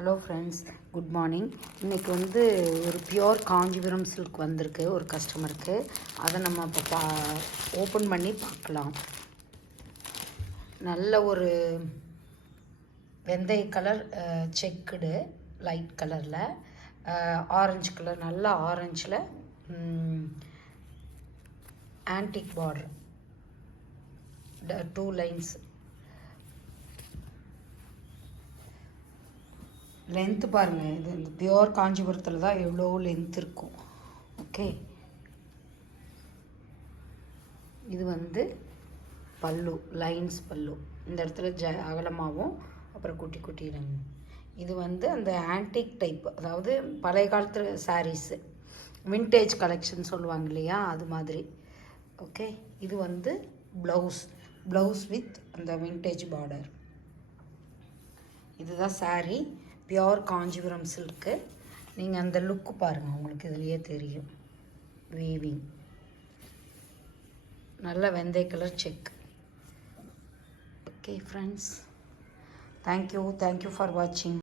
Hello friends, good morning. இன்றைக்கி வந்து ஒரு பியோர் காஞ்சிபுரம் சில்க் வந்திருக்கு ஒரு கஸ்டமருக்கு. அதை நம்ம இப்போ ஓப்பன் பண்ணி பார்க்கலாம். நல்ல ஒரு வெந்தய கலர் செக்குடு லைட் கலரில், ஆரஞ்சு கலர் நல்ல ஆரஞ்சில் ஆன்டிக் பார்டர் 2 லைன்ஸ். லென்த்து பாருங்கள், இது இந்த பியோர் காஞ்சிபுரத்தில் தான் எவ்வளோ லென்த் இருக்கும். ஓகே, இது வந்து பல்லு, லைன்ஸ் பல்லு. இந்த இடத்துல அகலமாகவும் அப்புறம் குட்டி குட்டி லைன். இது வந்து அந்த ஆன்டிக் டைப், அதாவது பழைய காலத்து சாரீஸு, வின்டேஜ் கலெக்ஷன் சொல்லுவாங்க இல்லையா, அது மாதிரி. ஓகே, இது வந்து ப்ளவுஸ் வித் அந்த வின்டேஜ் பார்டர். இதுதான் சாரீ, பியோர் காஞ்சிபுரம் சில்க்கு. நீங்கள் அந்த லுக்கு பாருங்கள், உங்களுக்கு இதுலேயே தெரியும். வீவிங் நல்ல வெந்தய colour check. Okay friends, thank you for வாட்சிங்.